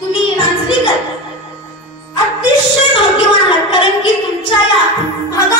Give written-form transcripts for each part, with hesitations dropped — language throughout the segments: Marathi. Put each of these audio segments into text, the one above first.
तुम्ही रांजणीकर अतिशय भाग्यवान आहात, कारण की तुमच्या या भागात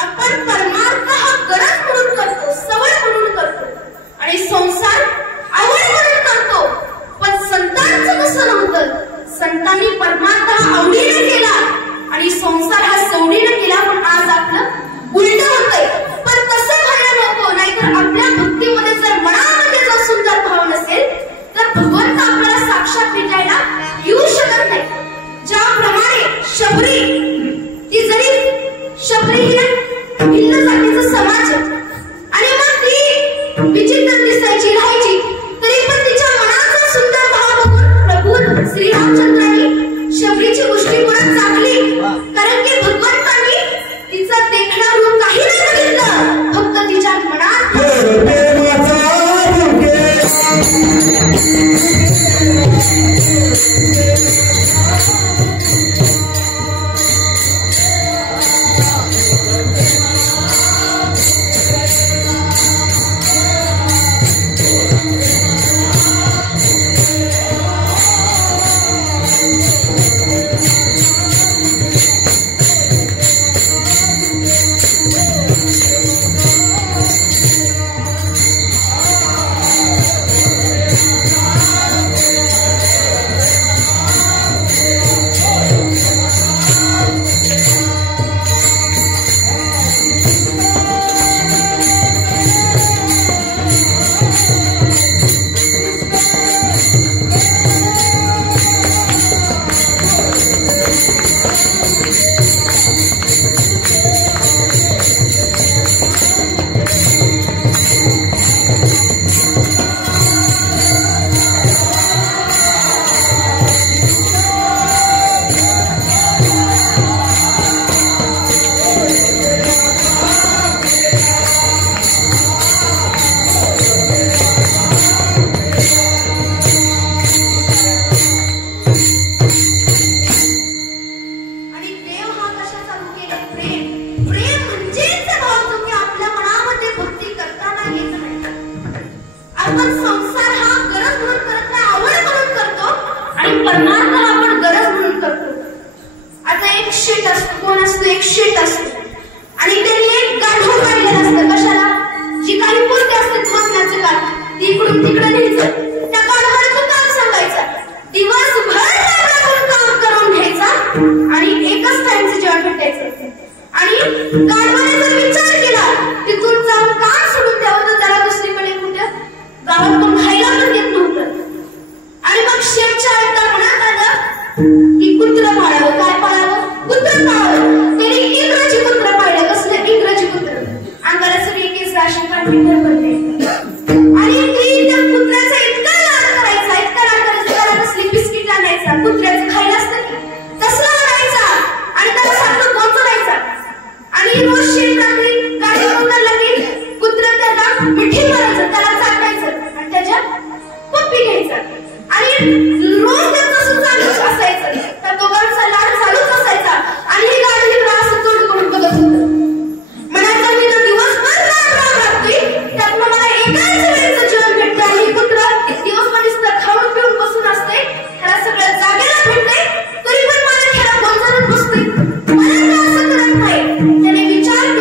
आपण परमार्थ हा गरज म्हणून करतो, सवय म्हणून करतो आणि संसार आवड म्हणून करतो. पण संतांचं कसं नव्हतं. संतांनी परमार्थ हा आवडीने केला आणि संसार हा सवडीने केला. पण आज आपलं उलट होतंय. पण तसं व्हायला नको. नाहीतर आपल्या भक्तीमध्ये जर मनामध्ये जर सुंदर भाव नसेल तर भगवंत आपल्याला साक्षात भेटायला येऊ शकत नाही. ज्याप्रमाणे शबरी ती जरी शबरी ही भिन्न जातीचा समाज आणि मग ती विचित्र दिसायची राहायची तरी पण तिच्या मनाचा सुंदर भाव बघून प्रभू श्रीरामचंद्रांनी शबरीची गोष्टी पुढे चांगली. कारण की भगवंतांनी तिचं देखणं रूप काही नाही बघितलं. फक्त तिच्या मनात आपण संसार हा गरज म्हणून करत नाही, आवड म्हणून करतो आणि परमार्थ हा आपण गरज म्हणून करतो. आता एक शेट असतो, कोण असतो, एक शेट असतो आणि त्यांनी एक गाढव काढलेलं असतं. कशाला? जी काही पोरती असते मसनाचं काढ ती इकडून तिकडे न्यायचं. त्या गाढवाला तो काम सांगायचा. दिवसभर काम करून घ्यायचा आणि एकच टाइमचं जेवण भेटायचं. आणि गाढवाने जर विचार केला तिथून जाऊन काम सोडून द्यावं तर त्याला दुसरीकडे कुठं गावात कोण खायला पण देत नव्हतं. आणि मग शेठच्या ऐकता मनात आलं की कुत्रं पाळावं. काय पाळावं? कुत्रं पाळावं. त्याने इंग्रजी कुत्रं पाळलं. कसलं इंग्रजी कुत्रं? अंगाला सगळी केस राशी काढली भरभरते आणि ती त्या कुत्र्याचा इतका लाड करायचा, इतका लाड करायचा. त्याला कसली बिस्किट आणायचा, कुत्र्याचं खायला असतं की तसला आणायचा आणि त्याला सारखं गोंचरायचा. आणि रोज शेठ रात्री गाडी उतरला की कुत्रं त्याला मिठी मारायचं, त्याला चाटायचं आणि त्याच्या पप्पी घ्यायचा. आणि रोज त्याचं चालूच असायचं. त्या दोघांचा लाड चालूच असायचा. आणि ही गाडी असं तोंड करून बघत होतं. म्हणायचं मी तर दिवसभर राब राबतोय, त्यात मला एकाच वेळेचं जेवण भेटतं आणि कुत्रं दिवसभर नुसतं खाऊन पिऊन बसून असते. ह्याला सगळं जागेला भेटतंय तरी पण मला ह्याला गोंधळत बसतोय. मला असं करत नाही. त्याने विचार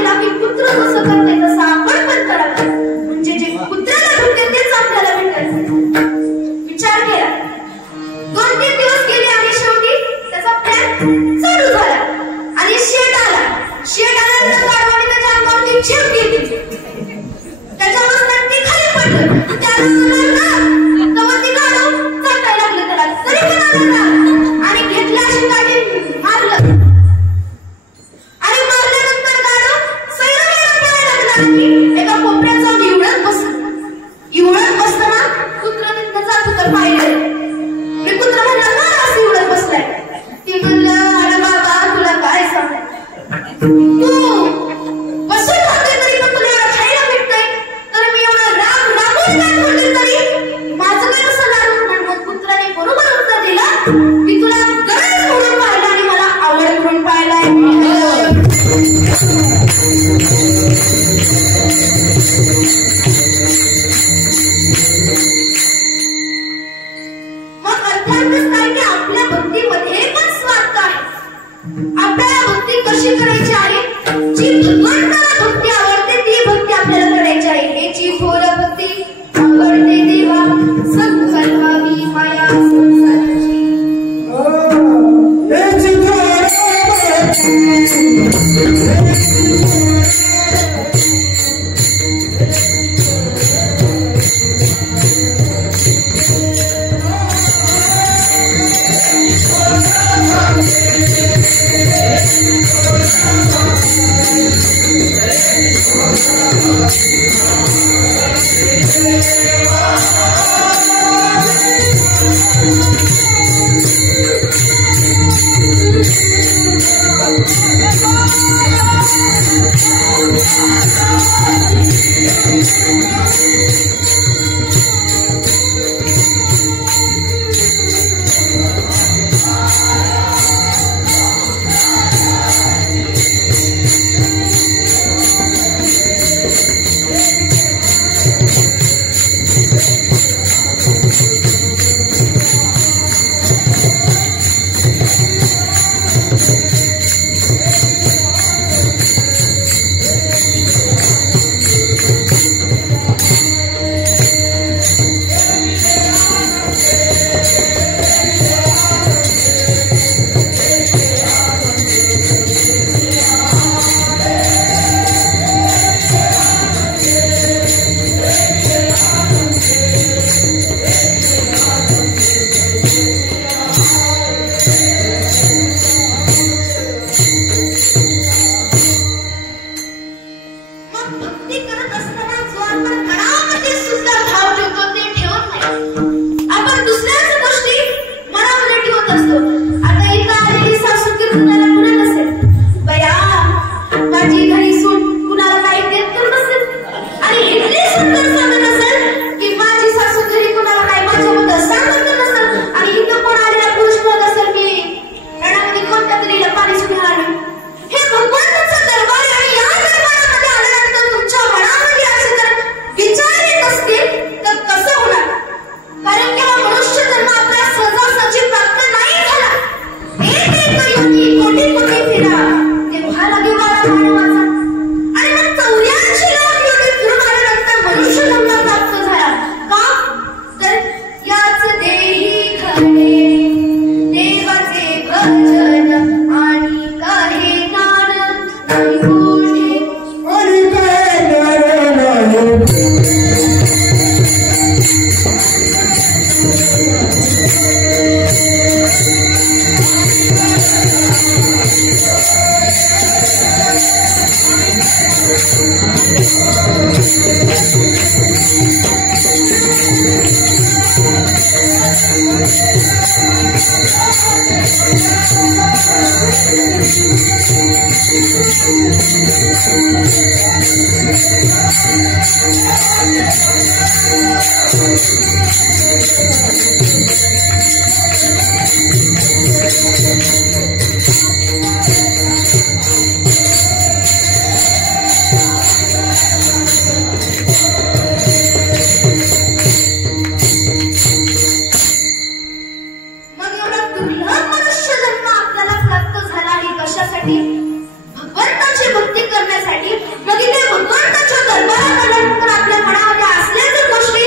भगवंताची भक्ती करण्यासाठी. मग इथे भगवंताच्या दरबारात आल्यानंतर आपल्या मनामध्ये असल्या जर गोष्टी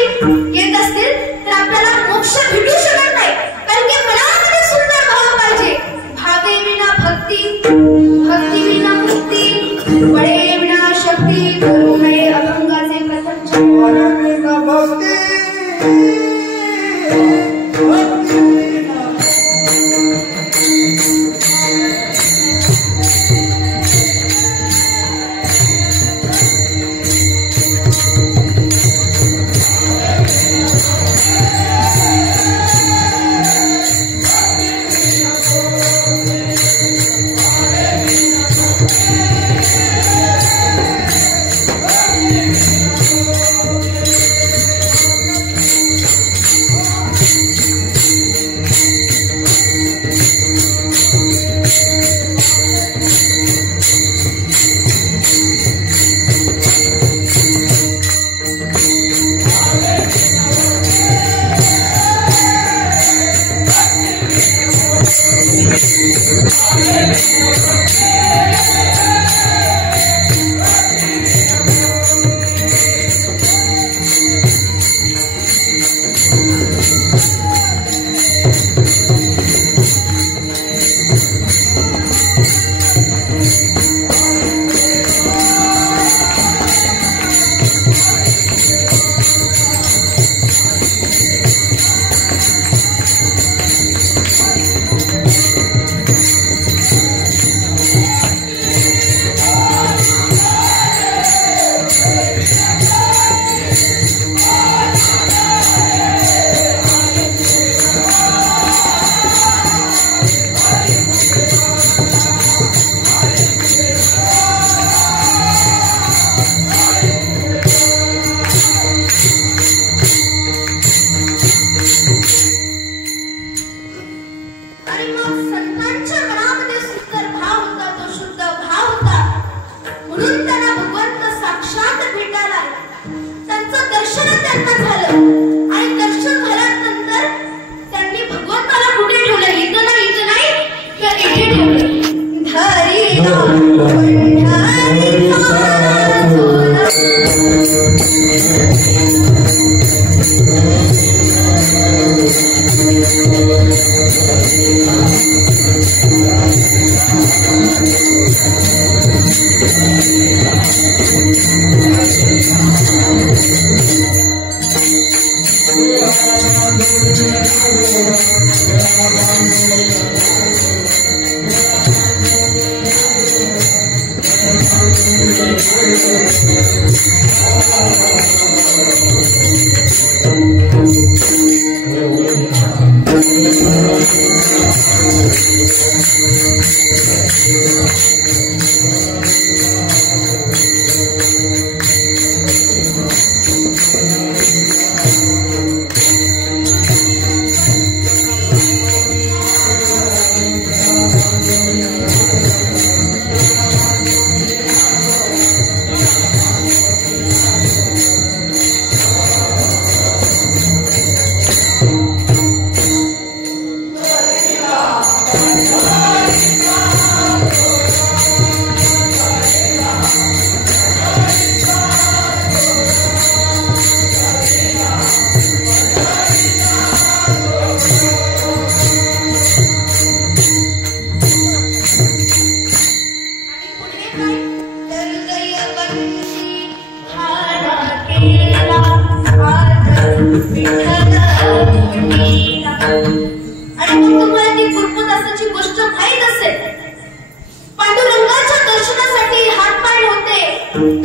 येत असतील तर आपल्याला मोक्ष भेटू शकत नाही. कारण की मनामध्ये सुंदर भाव पाहिजे. भावे विना भक्ती, भक्ती विना मुक्ती, बळे विना शक्ती, करू नये अभंगाचे कथन. भक्ती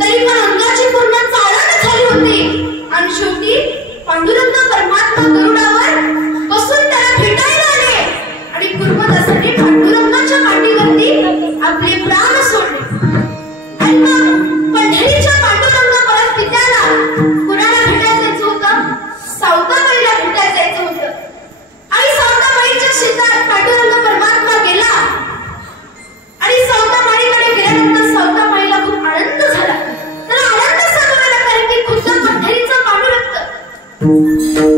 तरी पण अंगाची पूर्ण चाळण झाली होती आणि शेवटी पांडुरंग परमात्मा गरुडावर बसून त्याला भेटायला आले आणि पूर्वदासाने पांडुरंगाच्या पाठीवरती आपले प्राण सोडले. आणि मग पंढरीच्या पांडुरंग परत पित्याला कुणाला भेटायला जायचं होतं? सावताबाईला भेटायला जायचं होतं. आणि सावताबाईच्या शेतात पांडुरंग परमात्मा गेला आणि सावताबाईकडे गेल्यानंतर सावताबाईला खूप आनंद झाला. तर आनंद सांगायला कारण की खुद्द पंढरीचा पांडुरंग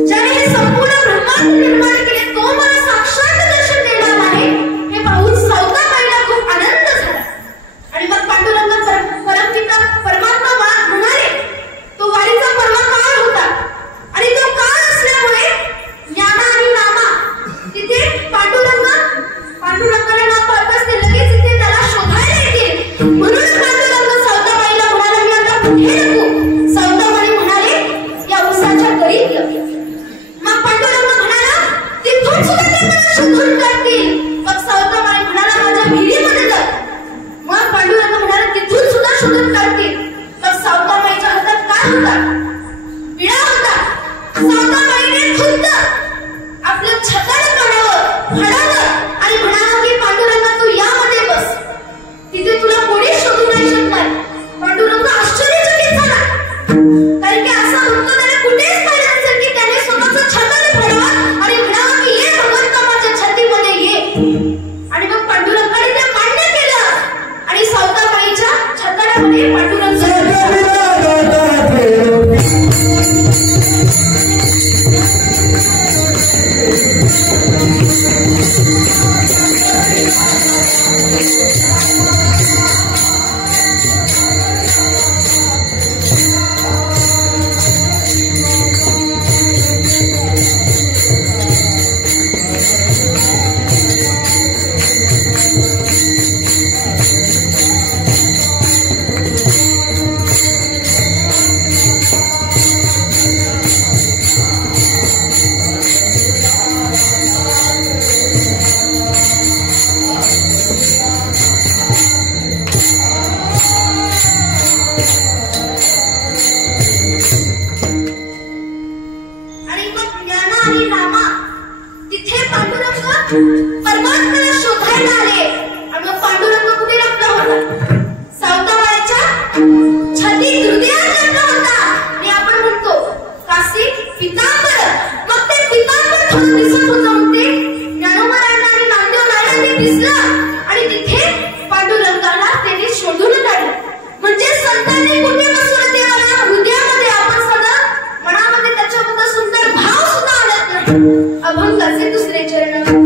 ज्याने हे संपूर्ण ब्रह्मांड निर्माण केले तो मला साक्षात दर्शन देणार आहे हे पाहून सावताबाईला खूप आनंद झाला. आणि मग पांडुरंग परमपिता परमात्मा म्हणाले तो वारीचा परवा काळ होता आणि तो काळ असल्यामुळे ज्ञाना आणि नामा तिथे पांडुरंगाला न पाहताच ते लगेच तिथे त्याला शोधायला येतील. म्हणून पांडुरंग सावताबाईला म्हणाला मी आता कुठे नको. सावताबाई म्हणाले या उसाच्या करीत ये. मग पांडुरंग म्हणाला तिथून सुद्धा ते मला शोधून काढतील. मग सावताबाई म्हणाला माझ्या विहिरीमध्ये जा. मग पांडुरंग म्हणाला तिथून सुद्धा शोधून काढतील. मग सावताबाईच्या हातात काय होता? विळा होता. सावताबाईने खुद्द आपलं छताला फाडावं आणि म्हणाला की पांडुरंगा तू यामध्ये बस. तिथे तुला कोणी शोधू नाही शकणार. पांडुरंग आश्चर्यचकित झाला कारण की असा भक्त त्याने कुठेच पाहिलं नसेल की त्याने स्वतःचं छताला फाडावं आणि म्हणावं की ये भगवंता माझ्या छातीमध्ये ये. आणि मग पांडुरंगाने ते मान्य केलं आणि सावताबाईच्या छताड्यामध्ये पांडुरंग परमात्म्याला शोधायला आले. आणि मग पांडुरंग कुठे लपला होता? सावताबाईच्या छातीत हृदयात लपला होता. आणि आपण म्हणतो काशी पितांबर. मग ते पितांबर थोडं दिसत होतं. मग ते ज्ञानोबरायांना आणि नामदेवरायांना ते दिसलं आणि तिथे पांडुरंगाला त्यांनी शोधून काढलं. म्हणजे संतांनी कुठे बसवलं देवाला? हृदयामध्ये. आपण सगळं मनामध्ये त्याच्याबद्दल सुंदर भाव सुद्धा आणत नाही. अभंगाचे दुसरे चरण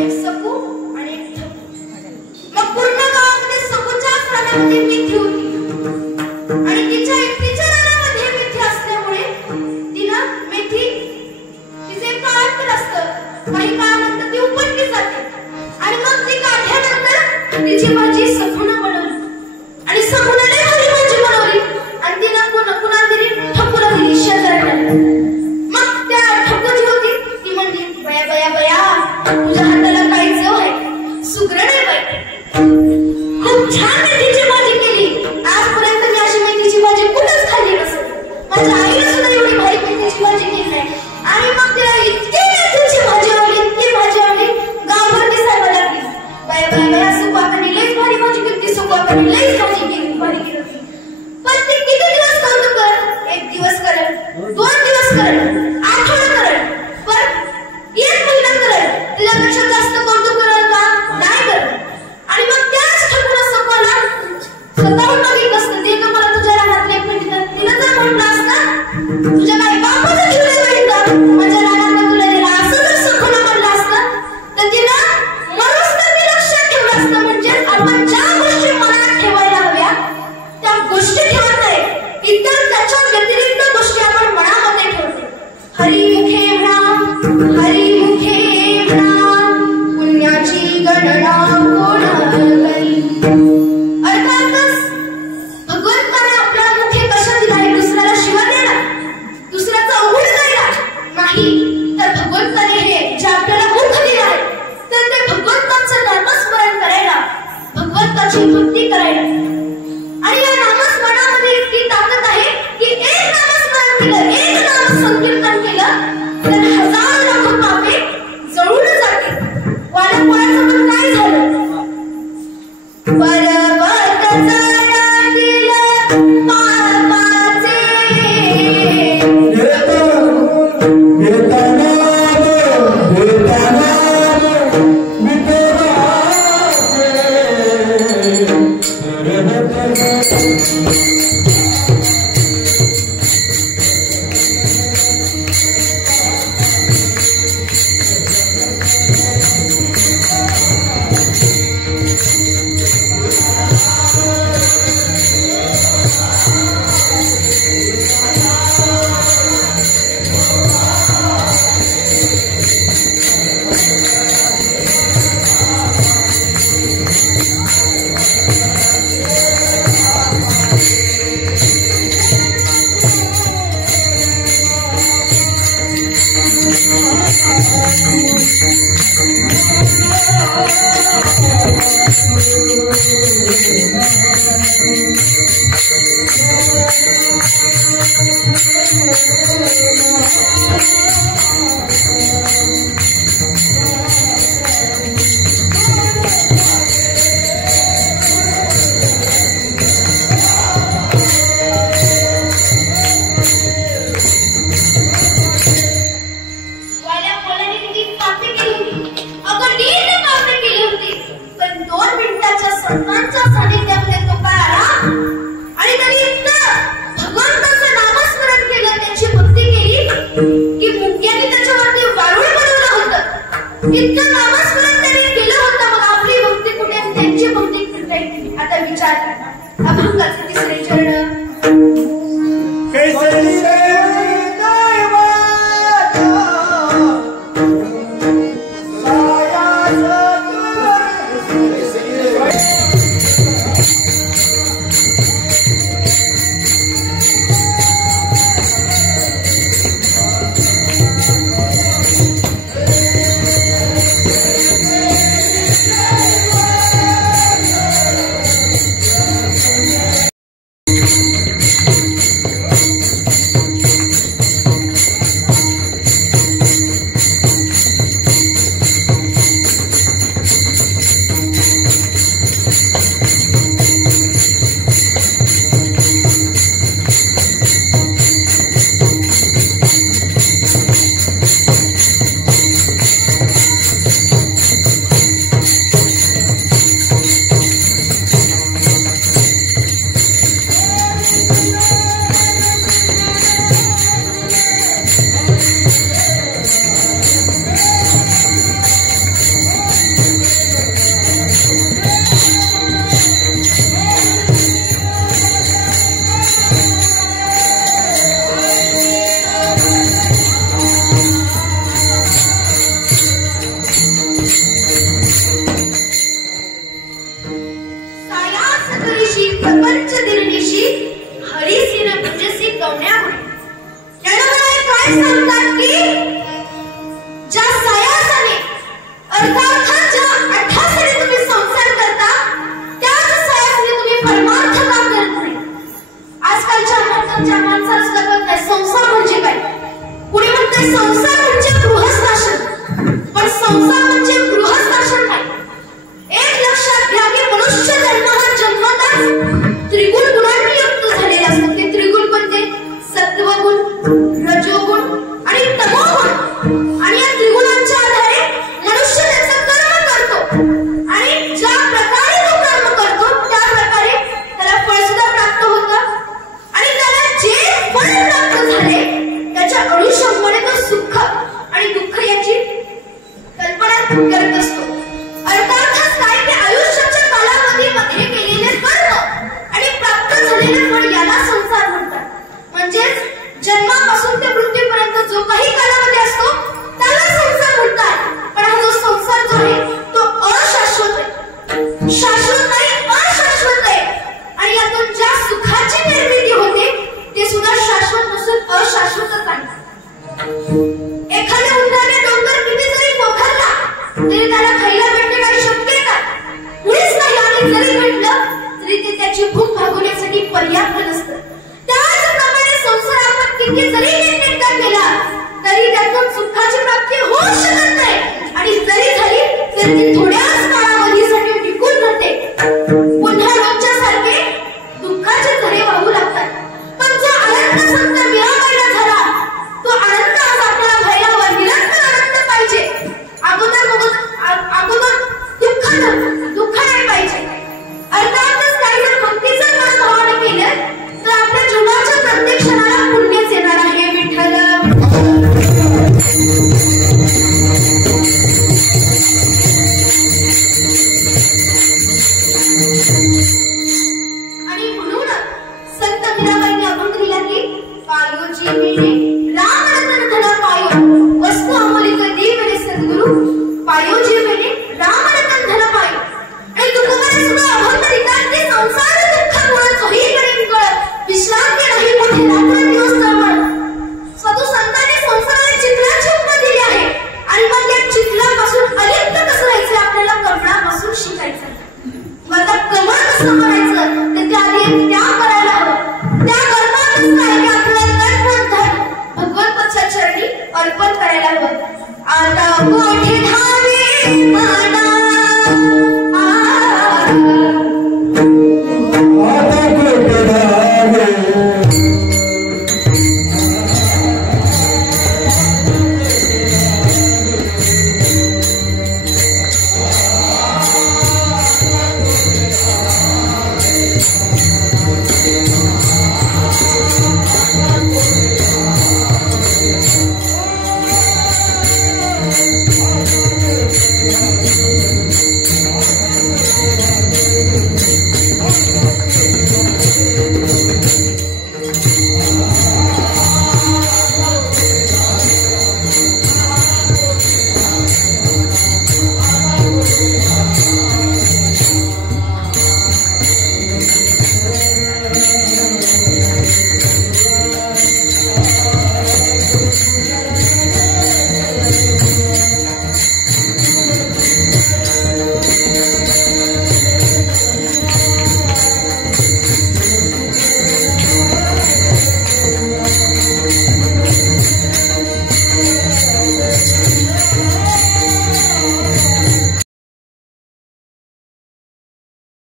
एक सकू आणि एक ठकू। मग पूर्ण गावामध्ये सकूच्या प्राणामध्ये मिठी होती आणि तिच्या एकटीच्या तिची भाजी सखून बनवली आणि सखून लय भारी भाजी बनवली आणि तिनं कुणाला दिली ठकूला दिली शेजाऱ्याला. मग त्या ठकू जी होती ती म्हणली बया बया बया तुझ्या हाताला काही चव आहे सुगरण आहे बाई खूप छान मेथीची भाजी केली. आजपर्यंत मी अशी मेथीची भाजी कुठेच खाल्ली नसेल. माझ्या आईने सुद्धा एवढी भारी मेथीची भाजी केली नाही. आणि मग तिला इतकी मेथीची भाजी आवडली इतकी भाजी आवडली गावभर दिसायला लागली. बाय बाय बाय सुपापाने लईच भारी भाजी केली सुपापाने लईच भाजी केली भारी केली होती. पण ती किती दिवस कौतुक कर एक दिवस करल 2 दिवस करल आठवडा करल पण 1 महिना करल तिच्यापेक्षा जास्त कौतुक करल का नाही करत. आणि मग त्याच ठकूला सपाला स्वतःहून मागितलं असतं ते का मला तुझ्या रानातले एक मिनिट तिला जर म्हणलं असतं तुझ्या काही बापाचं जीव नाही मिळतं माझ्या रानात तुला दिला असं जर सखूला म्हणलं असतं तर तिला मरूस तर ती लक्षात ठेवलं असतं. म्हणजे आपण ज्या गोष्टी मनात ठेवायला हव्या त्या गोष्टी ठेवत नाही इतर त्याच्या व्यतिरिक्त गोष्टी आपण मनामध्ये ठेवतो. हरिमुखे म्हणा हरिमुखे म्हणा पुण्याची गणना कोण करी. अर्थातच भगवंताने आपल्या मुखे कशा दिला आहे दुसऱ्याला शिवा द्यायला दुसऱ्याचा अवघड द्यायला नाही तर भगवंताने हे जे आपल्याला मुख दिलं आहे तर ते भगवंताचं नामस्मरण करायला भगवंताची भक्ती करायला. आणि या नामस्मरणामध्ये इतकी ताकद आहे की एक नामस्मरण केलं एक नाम संकीर्तन केलं तर 1000 लाख पापे जळून जाते. वाला कोणाचं पण काय झालं पर्वत चढातील पापाचे संतांच्या सानिध्यामध्ये तो काय आला आणि त्यांनी इतकं भगवंताचं नामस्मरण केलं त्याची भक्ती केली की मुक्याने त्याच्यावरती वारुळ बनवलं होतं. इतकं नामस्मरण त्यांनी केलं होतं. मग आपली भक्ती कुठे आणि त्यांची भक्ती कुठे आता विचार करा. अभंगाचे 3रे चरण प्रपंच दिननिशी हरिसिन भुजसी गवण्यामुळे. काय सांगतात की ज्या सायासाने अर्थात ज्या अठ्ठासाने तुम्ही संसार करता त्याच सायासाने तुम्ही परमार्थ काम करत नाही. आजकालच्या माणसाला सुद्धा कळत नाही संसार म्हणजे काय. कुणी म्हणते संसार म्हणजे गृहस्थाश्रम, पण संसार म्हणजे गृहस्थाश्रम नाही. एक लक्षात घ्या की मनुष्य जन्म हा जन्मताच त्रिगुण गुणांनी युक्त झालेला असतो. ते त्रिगुण कोणते? सत्वगुण, रजोगुण आणि तमोगुण. आणि या त्रिगुणांच्या आधारे मनुष्य त्याचं कर्म करतो आणि ज्या प्रकारे तो कर्म करतो त्या प्रकारे त्याला फळ सुद्धा प्राप्त होतं. आणि त्याला जे फळ प्राप्त झाले त्याच्या अनुषंगाने तो सुख आणि दुःख याची कल्पना करत असतो. अर्थातच काय की आयुष्याच्या कालावधीमध्ये केलेले कर्म आणि प्राप्त झालेले फळ याला संसार म्हणतात. म्हणजेच जन्मापासून ते मृत्यूपर्यंत जो काही कालावधी असतो त्याला संसार म्हणतात. पण हा जो संसार जो आहे तो अशाश्वत आहे. शाश्वत नाही, अशाश्वत आहे. आणि यातून ज्या सुखाची निर्मिती होते ते सुद्धा शाश्वत नसून अशाश्वतच आहे. एखाद्या उंदराने डोंगर किती जरी पोखरला तरी त्याला खायला भेटणे काही शक्य आहे का? कुणीच नाही. आणि जरी भेटलं तरी ते त्याची भूक भागवण्यासाठी पर्याप्त नसतं. त्याचप्रमाणे संसार आपण किती जरी नीटनेटका केला तरी त्यातून सुखाची प्राप्ती होऊ शकत नाही. आणि जरी झाली तर ती थोड्या